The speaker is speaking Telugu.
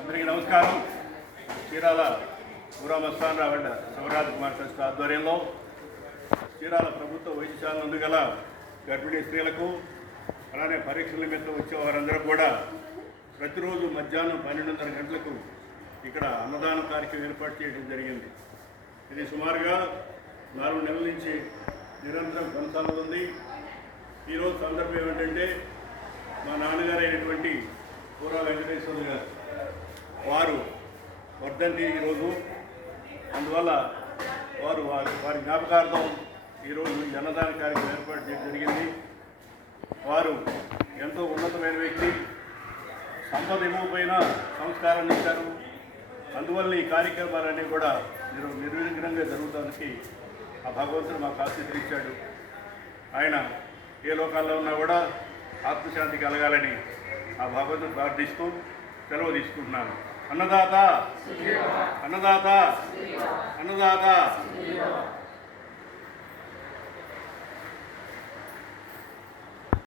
అందరికీ నమస్కారం. చీరాల పురామస్థాన్ రావండ శివరాజ్ కుమార్ ట్రస్ట్ ఆధ్వర్యంలో చీరాల ప్రభుత్వ వైద్యశాల నందుగల గర్భిణీ స్త్రీలకు అలానే పరీక్షల నిమిత్తం వచ్చే వారందరూ కూడా ప్రతిరోజు మధ్యాహ్నం పన్నెండున్నర గంటలకు ఇక్కడ అన్నదాన కార్యక్రమం ఏర్పాటు చేయడం జరిగింది. ఇది సుమారుగా నాలుగు నెలల నుంచి నిరంతరం కొనసాగుతుంది. ఈరోజు సందర్భం ఏమిటంటే మా నాన్నగారు అయినటువంటి పూరా వెంకటేశ్వర గారు వర్ధంతి ఈరోజు. అందువల్ల వారు వారి వారి జ్ఞాపకార్థం ఈరోజు ఈ కార్యక్రమం ఏర్పాటు చేయడం జరిగింది. వారు ఎంతో ఉన్నతమైన వ్యక్తి. సంపద ఇవ్వకపోయినా సంస్కారాన్ని ఇచ్చారు అందువల్ల ఈ కార్యక్రమాలన్నీ కూడా నిర్ నిర్విఘ్నంగా జరుగుతానికి ఆ భగవంతుడు మాకు ఆశీర్వదించాడు. ఆయన ఏ లోకాల్లో ఉన్నా కూడా ఆత్మశాంతి కలగాలని ఆ భగవంతుడు ప్రార్థిస్తూ సెలవు తీసుకుంటున్నాను. అన్నదాత! అన్నదాత! అన్నదాత!